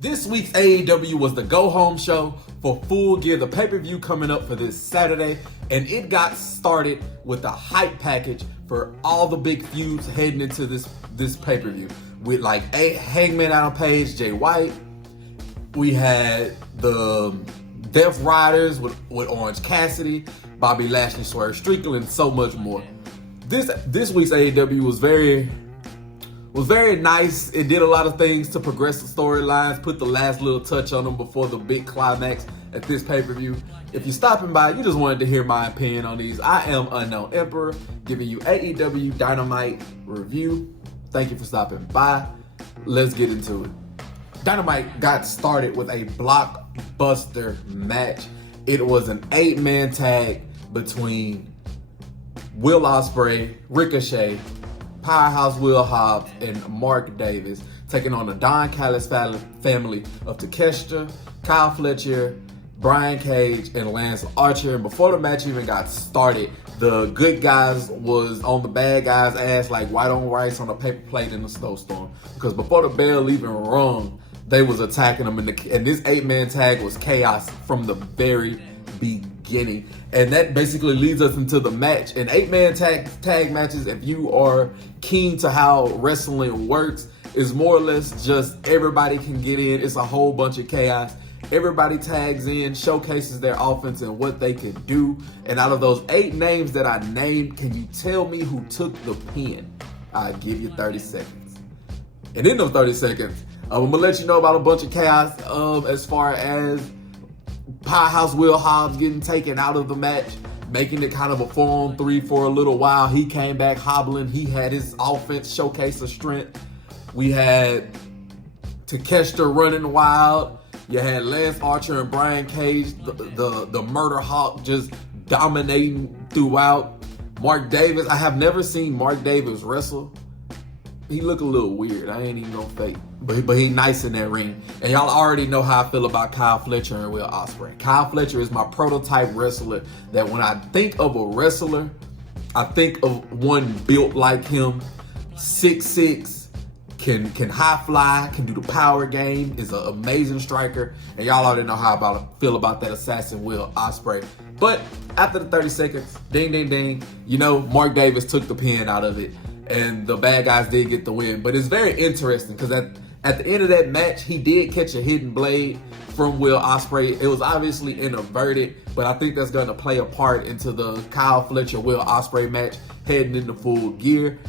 This week's AEW was the go-home show for Full Gear, the pay-per-view coming up for this Saturday, and it got started with a hype package for all the big feuds heading into this pay-per-view. With like Hangman Adam Page, Jay White, we had the Death Riders with Orange Cassidy, Bobby Lashley, Swerve Strickland, and so much more. This week's AEW was very nice. It did a lot of things to progress the storylines, put the last little touch on them before the big climax at this pay-per-view. If you're stopping by, you just wanted to hear my opinion on these. I am Unknown Emperor, giving you AEW Dynamite review. Thank you for stopping by. Let's get into it. Dynamite got started with a blockbuster match. It was an 8-man tag between Will Ospreay, Ricochet, Powerhouse Will Hobbs, and Mark Davis, taking on the Don Callis family of Takeshita, Kyle Fletcher, Brian Cage, and Lance Archer. And before the match even got started, the good guys was on the bad guys' ass like white on rice on a paper plate in a snowstorm. Because before the bell even rung, they was attacking them, and this 8-man tag was chaos from the very beginning. And that basically leads us into the match. And 8-man tag matches, if you are keen to how wrestling works, is more or less just everybody can get in. It's a whole bunch of chaos. Everybody tags in, showcases their offense and what they can do. And out of those 8 names that I named, can you tell me who took the pin? I'll give you 30 seconds. And in those 30 seconds, I'm gonna let you know about a bunch of chaos as far as Powerhouse Will Hobbs getting taken out of the match, making it kind of a 4-on-3 for a little while. He came back hobbling. He had his offense showcase of strength. We had Takeshita running wild. You had Lance Archer and Brian Cage, the Murder Hawk, just dominating throughout. Mark Davis, I have never seen Mark Davis wrestle. He look a little weird. I ain't even gonna fake. But he nice in that ring. And y'all already know how I feel about Kyle Fletcher and Will Ospreay. Kyle Fletcher is my prototype wrestler that when I think of a wrestler, I think of one built like him, 6'6", can high fly, can do the power game, is an amazing striker. And y'all already know how I feel about that assassin Will Ospreay. But after the 30 seconds, ding, ding, ding, you know, Mark Davis took the pin out of it. And the bad guys did get the win. But it's very interesting because at the end of that match, he did catch a hidden blade from Will Ospreay. It was obviously inverted, but I think that's going to play a part into the Kyle Fletcher Will Ospreay match heading into Full Gear.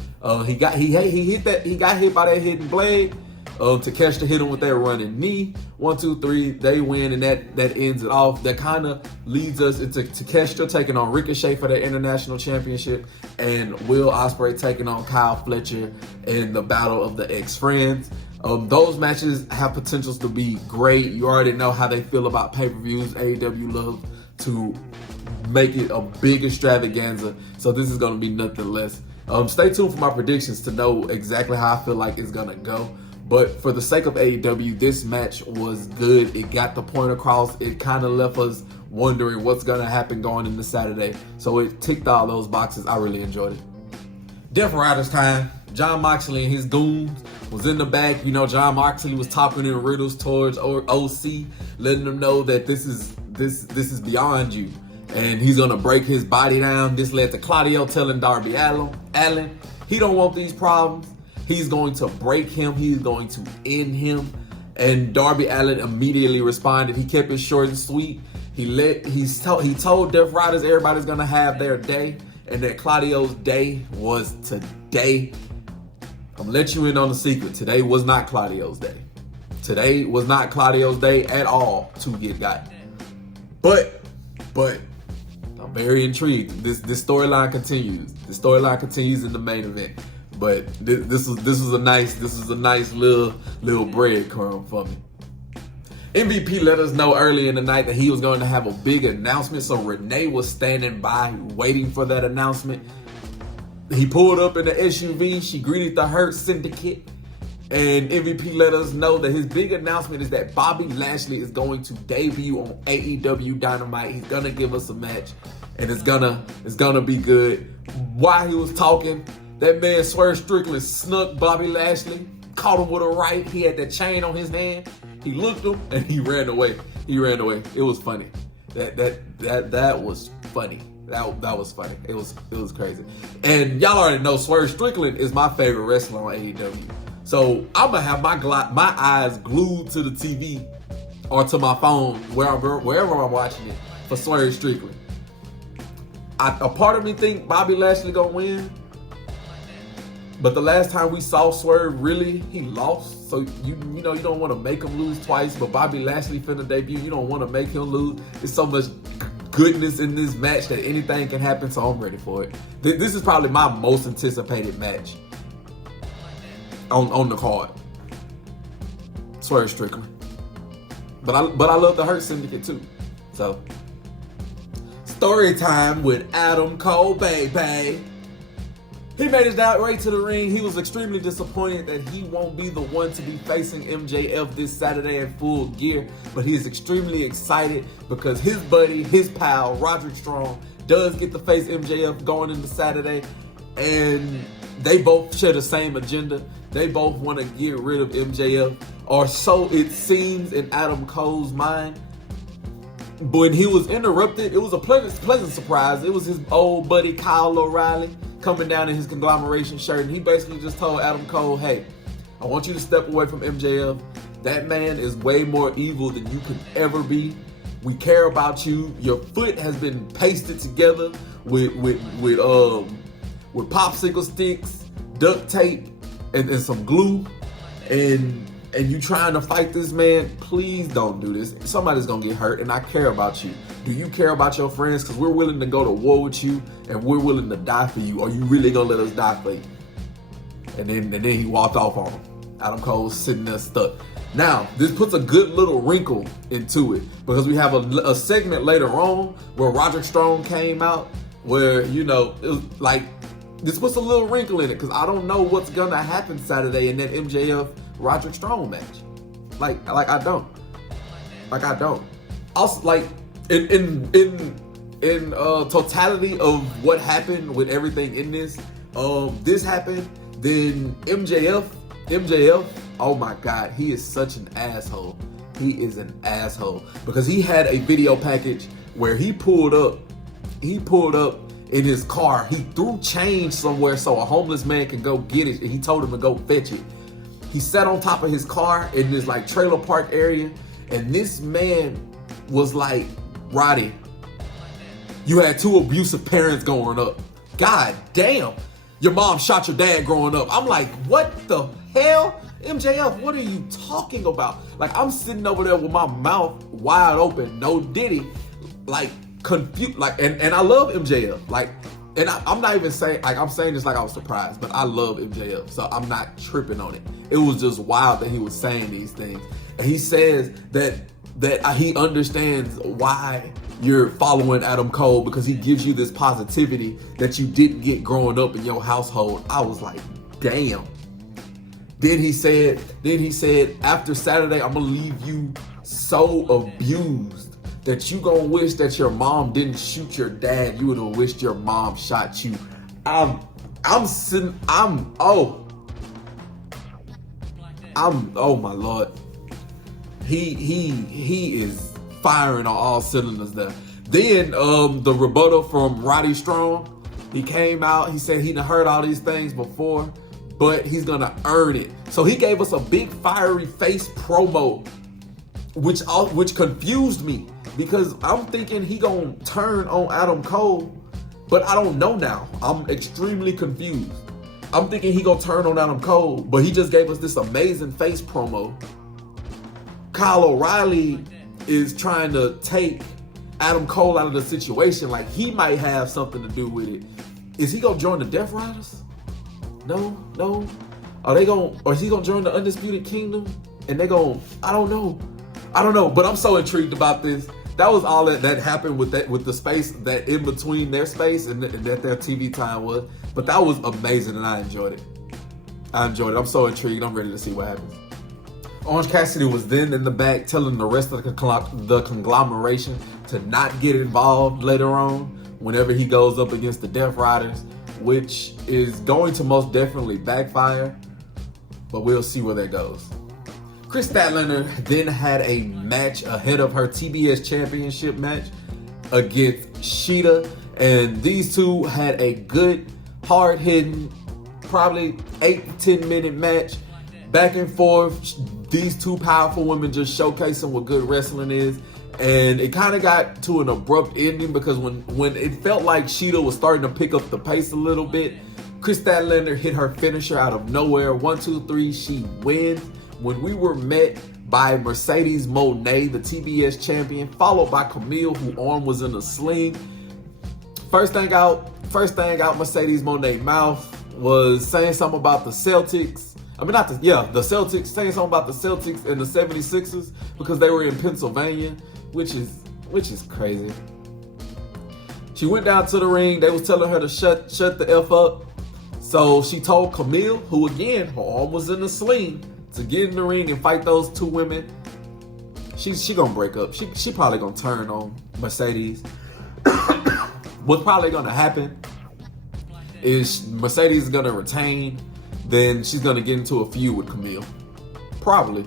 He got hit by that hidden blade. Takeshita hit him with that running knee. 1, 2, 3, they win, and that ends it off. That kind of leads us into Takeshita taking on Ricochet for the International Championship, and Will Ospreay taking on Kyle Fletcher in the Battle of the Ex-Friends. Those matches have potentials to be great. You already know how they feel about pay-per-views. AEW loves to make it a big extravaganza, so this is going to be nothing less. Stay tuned for my predictions to know exactly how I feel like it's going to go. But for the sake of AEW, this match was good. It got the point across. It kind of left us wondering what's going to happen going into Saturday. So it ticked all those boxes. I really enjoyed it. Death Riders time. Jon Moxley and his goons was in the back. You know, Jon Moxley was talking in riddles towards OC, letting them know that this is beyond you. And he's going to break his body down. This led to Claudio telling Darby Allin, he don't want these problems. He's going to break him. He's going to end him. And Darby Allin immediately responded. He kept it short and sweet. He told Death Riders everybody's going to have their day, and that Claudio's day was today. I'm going to let you in on the secret. Today was not Claudio's day. Today was not Claudio's day at all to get got. But I'm very intrigued. This storyline continues. The storyline continues in the main event. But this was a nice little breadcrumb for me. MVP let us know early in the night that he was going to have a big announcement. So Renee was standing by waiting for that announcement. He pulled up in the SUV. She greeted the Hurt Syndicate. And MVP let us know that his big announcement is that Bobby Lashley is going to debut on AEW Dynamite. He's going to give us a match. And it's gonna be good. While he was talking, that man Swerve Strickland snuck Bobby Lashley, caught him with a right. He had that chain on his hand. He looked him and he ran away. He ran away. It was funny. That was funny. That was funny. It was crazy. And y'all already know Swerve Strickland is my favorite wrestler on AEW. So I'm gonna have my eyes glued to the TV or to my phone wherever I'm watching it for Swerve Strickland. A part of me think Bobby Lashley gonna win, but the last time we saw Swerve, really, he lost. So you know you don't want to make him lose twice. But Bobby Lashley finna debut. You don't want to make him lose. There's so much goodness in this match that anything can happen. So I'm ready for it. This is probably my most anticipated match on the card. Swerve Strickland. But I love the Hurt Syndicate too. So story time with Adam Cole, baby. He made his way to the ring. He was extremely disappointed that he won't be the one to be facing MJF this Saturday in Full Gear, but he is extremely excited because his buddy, his pal, Roderick Strong, does get to face MJF going into Saturday, and they both share the same agenda. They both want to get rid of MJF, or so it seems in Adam Cole's mind. But when he was interrupted, it was a pleasant surprise. It was his old buddy Kyle O'Reilly coming down in his conglomeration shirt, and he basically just told Adam Cole, hey, I want you to step away from MJF. That man is way more evil than you could ever be. We care about you. Your foot has been pasted together with popsicle sticks, duct tape, and some glue, and you trying to fight this man. Please don't do this. Somebody's gonna get hurt, and I care about you. Do you care about your friends? Because we're willing to go to war with you, and we're willing to die for you. Are you really gonna let us die for you? And then he walked off on him. Adam Cole's sitting there stuck. Now, this puts a good little wrinkle into it, because we have a segment later on where Roderick Strong came out, where, you know, it was like, this puts a little wrinkle in it, because I don't know what's gonna happen Saturday in that MJF Roderick Strong match. Like I don't. Also, like, in totality of what happened with everything in this, this happened, then MJF, oh my God, he is such an asshole. He is an asshole, because he had a video package where he pulled up in his car. He threw change somewhere so a homeless man could go get it, and he told him to go fetch it. He sat on top of his car in this like trailer park area, and this man was like, Roddy, you had 2 abusive parents growing up. God damn, your mom shot your dad growing up. I'm like, what the hell? MJF, what are you talking about? Like, I'm sitting over there with my mouth wide open, no diddy, like confused, like, and I love MJF, like, and I'm not even saying, like, I'm saying this like I was surprised, but I love MJF, so I'm not tripping on it. It was just wild that he was saying these things. And he says that he understands why you're following Adam Cole, because he gives you this positivity that you didn't get growing up in your household. I was like, damn. Then he said, after Saturday, I'm gonna leave you so abused that you gonna wish that your mom didn't shoot your dad. You would have wished your mom shot you. Oh my Lord. He is firing on all cylinders there. Then the rebuttal from Roddy Strong, he came out, he said he done heard all these things before, but he's gonna earn it. So he gave us a big fiery face promo, which confused me, because I'm thinking he gonna turn on Adam Cole, but I don't know now. I'm extremely confused. I'm thinking he gonna turn on Adam Cole, but he just gave us this amazing face promo. Kyle O'Reilly is trying to take Adam Cole out of the situation, like he might have something to do with it. Is he gonna join the Death Riders? No. Or is he gonna join the Undisputed Kingdom? And they gonna, I don't know. But I'm so intrigued about this. That was all that happened with the space that in between their space and that their TV time was. But that was amazing, and I enjoyed it. I'm so intrigued. I'm ready to see what happens. Orange Cassidy was then in the back telling the rest of the conglomeration to not get involved later on whenever he goes up against the Death Riders, which is going to most definitely backfire, but we'll see where that goes. Chris Statlander then had a match ahead of her TBS Championship match against Sheeta, and these two had a good, hard-hitting, probably 8 to 10 minute match, back and forth. These two powerful women just showcasing what good wrestling is, and it kind of got to an abrupt ending because when it felt like Sheeta was starting to pick up the pace a little bit, Chris Statlander hit her finisher out of nowhere. 1, 2, 3, she wins. When we were met by Mercedes Moné, the TBS champion, followed by Camille, whose arm was in a sling. First thing out Mercedes Moné's mouth was saying something about the Celtics. The Celtics, saying something about the Celtics and the 76ers because they were in Pennsylvania, which is crazy. She went down to the ring. They was telling her to shut the F up. So she told Camille, who again, her arm was in a sling, to get in the ring and fight those two women. She gonna break up. She probably gonna turn on Mercedes. What's probably gonna happen is Mercedes is gonna retain. Then she's gonna get into a feud with Camille. Probably.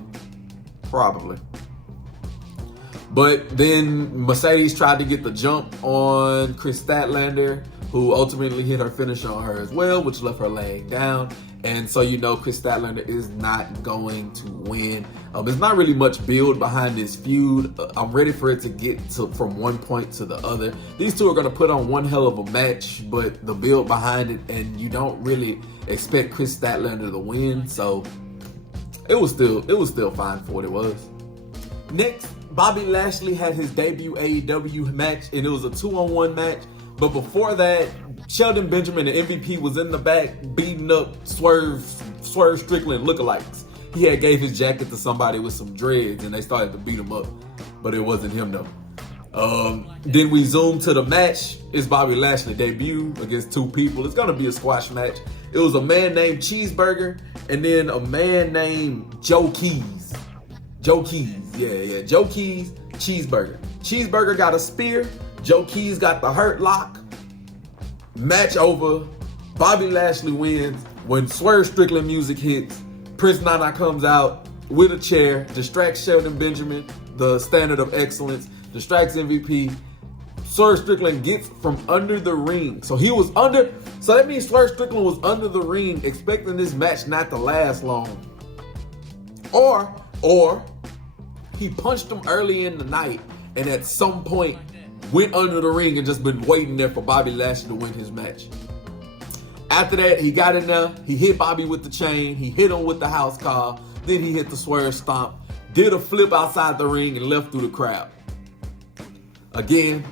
But then Mercedes tried to get the jump on Chris Statlander, who ultimately hit her finish on her as well, which left her laying down. And so Chris Statlander is not going to win. There's not really much build behind this feud. I'm ready for it to get from one point to the other.Ese two are going to put on one hell of a match, but the build behind it, and you don't really expect Chris Statlander to win. So it was still fine for what it was. Next, Bobby Lashley had his debut AEW match, and it was a 2-on-1 match. But before that, Shelton Benjamin, the MVP, was in the back beating up Swerve Strickland lookalikes. He had gave his jacket to somebody with some dreads, and they started to beat him up. But it wasn't him, though. Then we zoom to the match. It's Bobby Lashley debut against two people. It's going to be a squash match. It was a man named Cheeseburger and then a man named Joe Keys. Joe Keys. Yeah. Joe Keys, Cheeseburger. Cheeseburger got a spear. Joe Keys got the hurt lock. Match over. Bobby Lashley wins. When Swerve Strickland music hits, Prince Nana comes out with a chair, distracts Shelton Benjamin, the standard of excellence, distracts MVP. Swerve Strickland gets from under the ring. So that means Swerve Strickland was under the ring expecting this match not to last long. Or he punched him early in the night and at some point went under the ring and just been waiting there for Bobby Lashley to win his match. After that, he got in there, he hit Bobby with the chain, he hit him with the house call, then he hit the Swerve Stomp, did a flip outside the ring and left through the crowd. Again,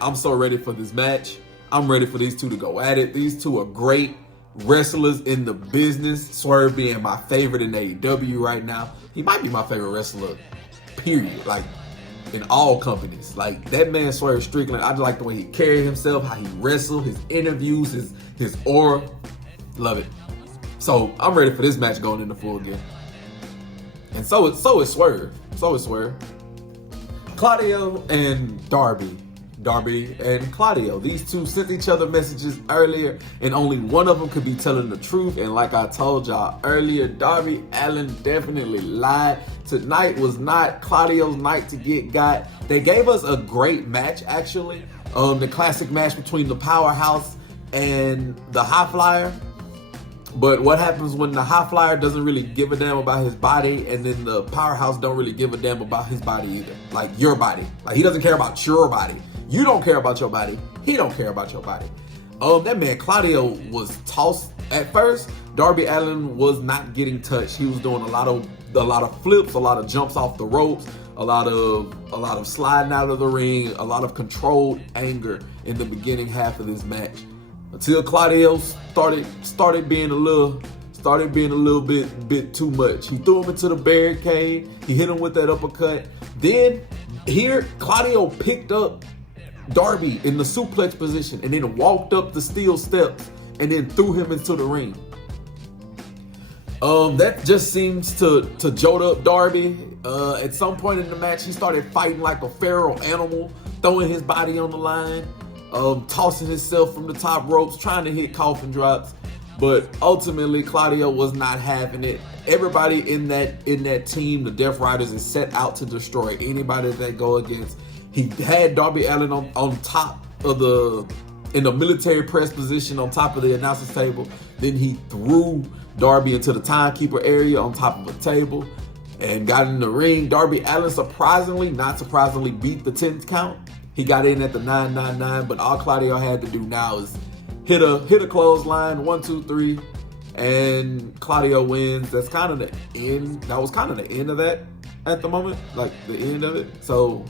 I'm so ready for this match. I'm ready for these two to go at it. These two are great wrestlers in the business. Swerve being my favorite in AEW right now. He might be my favorite wrestler, period. Like, in all companies. Like, that man Swerve Strickland, I just like the way he carried himself, how he wrestled, his interviews, his aura. Love it. So I'm ready for this match going into full gear. And so is Swerve. Claudio and Darby and Claudio. These two sent each other messages earlier, and only one of them could be telling the truth. And like I told y'all earlier, Darby Allin definitely lied. Tonight was not Claudio's night to get got. They gave us a great match, actually. The classic match between the Powerhouse and the High Flyer. But what happens when the High Flyer doesn't really give a damn about his body, and then the Powerhouse don't really give a damn about his body either? Like, your body. Like, he doesn't care about your body. You don't care about your body. He don't care about your body. That man Claudio was tossed at first. Darby Allin was not getting touched. He was doing a lot of flips, a lot of jumps off the ropes, a lot of sliding out of the ring, a lot of controlled anger in the beginning half of this match. Until Claudio started being a little bit too much. He threw him into the barricade. He hit him with that uppercut. Then here Claudio picked up Darby in the suplex position and then walked up the steel steps and then threw him into the ring. That just seems to jolt up Darby. At some point in the match, he started fighting like a feral animal, throwing his body on the line, tossing himself from the top ropes, trying to hit coffin drops. But ultimately, Claudio was not having it. everybody in that team, the Death Riders, is set out to destroy anybody that they go against. He had Darby Allin on top of in the military press position on top of the announcer's table. Then he threw Darby into the timekeeper area on top of a table and got in the ring. Darby Allin, not surprisingly, beat the 10th count. He got in at the 999, but all Claudio had to do now is hit a clothesline, 1, 2, 3, and Claudio wins. That's kind of the end. That was kind of the end of that at the moment, like the end of it. So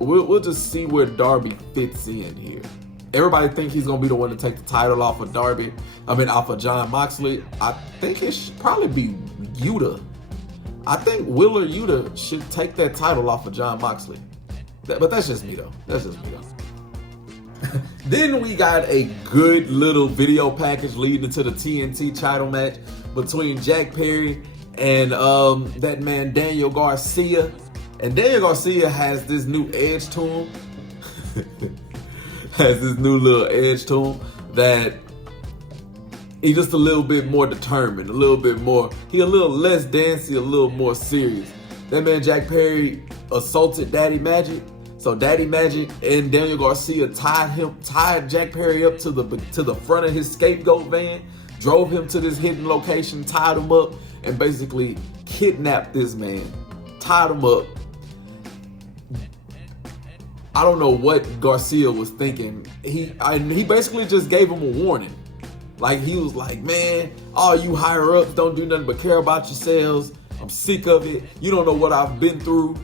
we'll just see where Darby fits in here. Everybody think he's gonna be the one to take the title off of off of Jon Moxley. I think it should probably be Yuta. I think Willer Yuta should take that title off of Jon Moxley. But that's just me though. Then we got a good little video package leading to the TNT title match between Jack Perry and that man Daniel Garcia. And Daniel Garcia has this new edge to him. Has this new little edge to him that he's just a little bit more determined, a little bit more. He a little less dancey, a little more serious. That man Jack Perry assaulted Daddy Magic. So Daddy Magic and Daniel Garcia tied Jack Perry up to the front of his scapegoat van, drove him to this hidden location, tied him up, and basically kidnapped this man. Tied him up. I don't know what Garcia was thinking. He basically just gave him a warning. Like, he was like, man, all you higher ups don't do nothing but care about yourselves. I'm sick of it. You don't know what I've been through.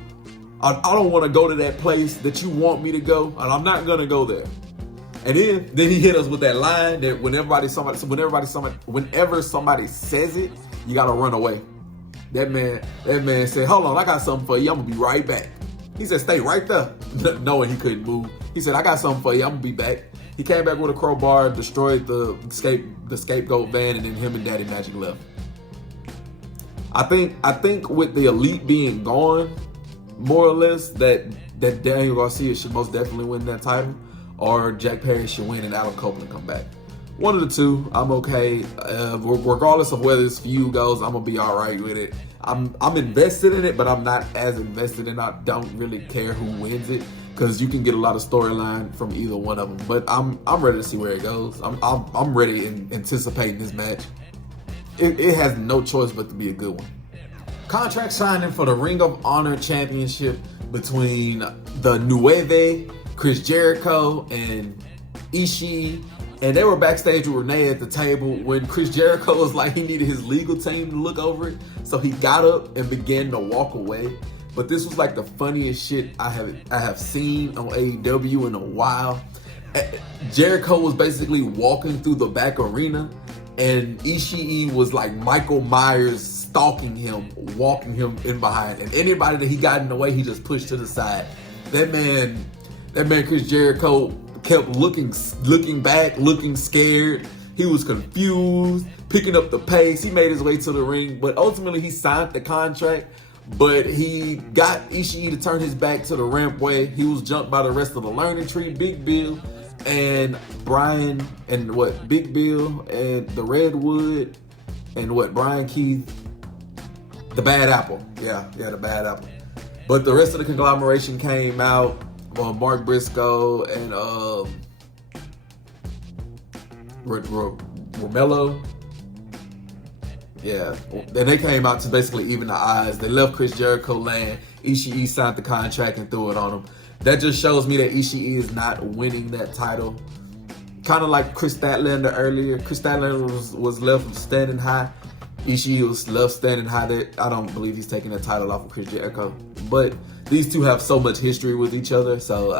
I don't want to go to that place that you want me to go, and I'm not gonna go there. And then he hit us with that line that whenever somebody says it, you gotta run away. That man said, hold on, I got something for you. I'm gonna be right back. He said, stay right there, knowing he couldn't move. He said, I got something for you. I'm gonna be back. He came back with a crowbar, destroyed the scapegoat van, and then him and Daddy Magic left. I think with the Elite being gone, more or less, that Daniel Garcia should most definitely win that title, or Jack Perry should win and Adam Copeland come back. One of the two, I'm okay. Regardless of where this feud goes, I'm gonna be all right with it. I'm invested in it, but I'm not as invested, and I don't really care who wins it, because you can get a lot of storyline from either one of them. But I'm ready to see where it goes. I'm ready and anticipating this match. It has no choice but to be a good one. Contract signing for the Ring of Honor Championship between the Nueve, Chris Jericho, and Ishii. And they were backstage with Renee at the table when Chris Jericho was like he needed his legal team to look over it. So he got up and began to walk away. But this was like the funniest shit I have seen on AEW in a while. Jericho was basically walking through the back arena, and Ishii was like Michael Myers stalking him, walking him in behind. And anybody that he got in the way, he just pushed to the side. That man Chris Jericho kept looking back, looking scared. He was confused, picking up the pace. He made his way to the ring, but ultimately he signed the contract. But he got Ishii to turn his back to the rampway. He was jumped by the rest of the Learning Tree, Big Bill, and Brian, and Big Bill, and the Redwood, and Brian Keith, the Bad Apple. Yeah, the Bad Apple. But the rest of the conglomeration came out. Mark Briscoe and Romello. Yeah, and they came out to basically even the odds. They left Chris Jericho laying. Ishii signed the contract and threw it on him. That just shows me that Ishii is not winning that title. Kind of like Chris Statlander earlier. Chris Statlander was left standing high. Ishii was left standing high. That I don't believe he's taking the title off of Chris Jericho. But these two have so much history with each other, so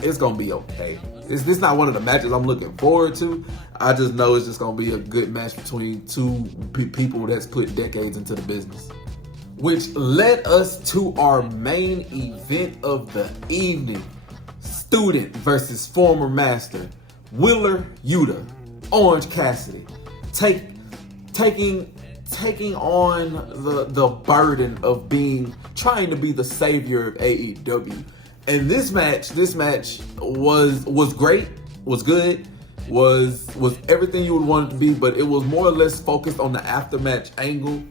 it's gonna be okay. This not one of the matches I'm looking forward to. I just know it's just gonna be a good match between two people that's put decades into the business. Which led us to our main event of the evening: student versus former master, Willer Yuta, Orange Cassidy, taking on the burden of trying to be the savior of AEW. And this match was great, was good. was everything you would want it to be, but it was more or less focused on the aftermatch angle.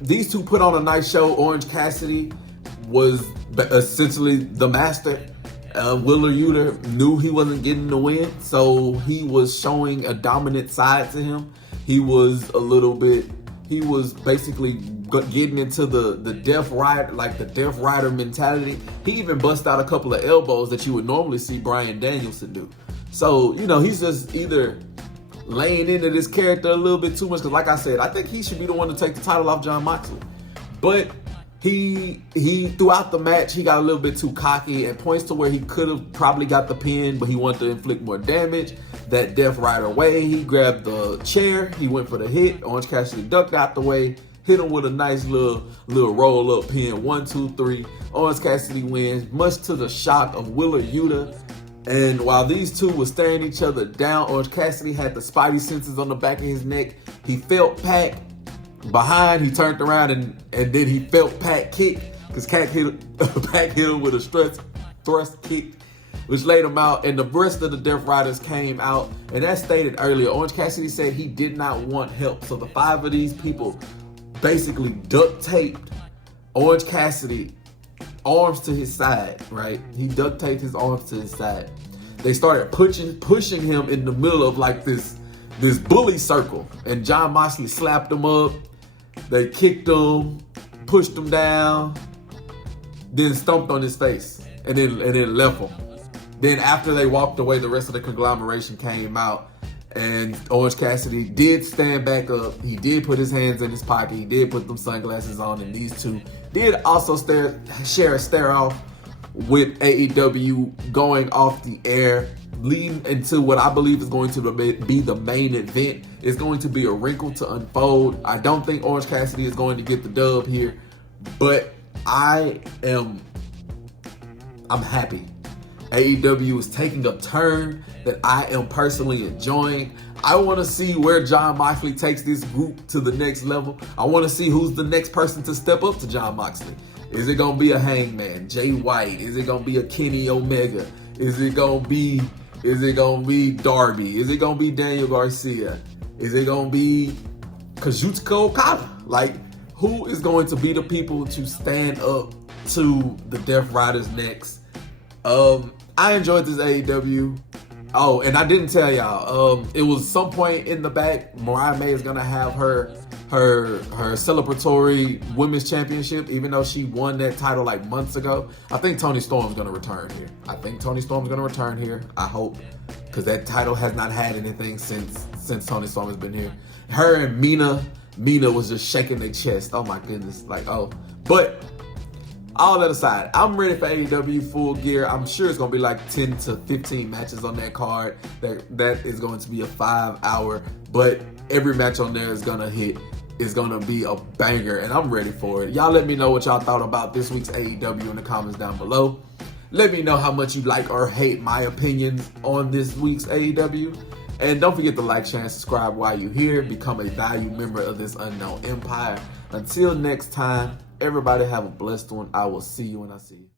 These two put on a nice show. Orange Cassidy was essentially the master. Wheeler Yuta knew he wasn't getting the win, so he was showing a dominant side to him. He was basically getting into the Death Rider, like the Death Rider mentality. He even bust out a couple of elbows that you would normally see Bryan Danielson do. So, he's just either laying into this character a little bit too much, because like I said, I think he should be the one to take the title off Jon Moxley. But he throughout the match, he got a little bit too cocky and points to where he could have probably got the pin, but he wanted to inflict more damage. That Death Rider way, he grabbed the chair, he went for the hit. Orange Cassidy ducked out the way, hit him with a nice little roll-up pin. 1, 2, 3. Orange Cassidy wins, much to the shock of Wheeler Yuta. And while these two were staring each other down, Orange Cassidy had the spidey senses on the back of his neck. He felt Pac behind. He turned around and then he felt Pac kick, because Pac hit him with a thrust kick, which laid him out. And the rest of the Death Riders came out. And as stated earlier, Orange Cassidy said he did not want help. So the 5 of these people basically duct taped Orange Cassidy arms to his side, right? He duct taped his arms to his side. They started pushing him in the middle of like this bully circle, and Jon Moxley slapped him up. They kicked him, pushed him down, then stomped on his face, and then left him. Then after they walked away, the rest of the conglomeration came out, and Orange Cassidy did stand back up. He did put his hands in his pocket. He did put them sunglasses on, and these two did also share a stare off with AEW going off the air, leading into what I believe is going to be the main event. It's going to be a wrinkle to unfold. I don't think Orange Cassidy is going to get the dub here, but I'm happy. AEW is taking a turn that I am personally enjoying. I want to see where Jon Moxley takes this group to the next level. I want to see who's the next person to step up to Jon Moxley. Is it going to be a Hangman, Jay White? Is it going to be a Kenny Omega? Is it going to be Darby? Is it going to be Daniel Garcia? Is it going to be Kazuchika Okada? Like, who is going to be the people to stand up to the Death Riders next? I enjoyed this AEW. Oh, and I didn't tell y'all. It was some point in the back, Mariah May is gonna have her celebratory women's championship, even though she won that title like months ago. I think Toni Storm's gonna return here. I hope, because that title has not had anything since Toni Storm has been here. Her and Mina was just shaking their chest. Oh my goodness, but. All that aside, I'm ready for AEW Full Gear. I'm sure it's going to be like 10 to 15 matches on that card. That is going to be a 5-hour, but every match on there is going to hit. It's going to be a banger, and I'm ready for it. Y'all let me know what y'all thought about this week's AEW in the comments down below. Let me know how much you like or hate my opinions on this week's AEW. And don't forget to like, share, and subscribe while you're here. Become a valued member of this unknown empire. Until next time, everybody have a blessed one. I will see you when I see you.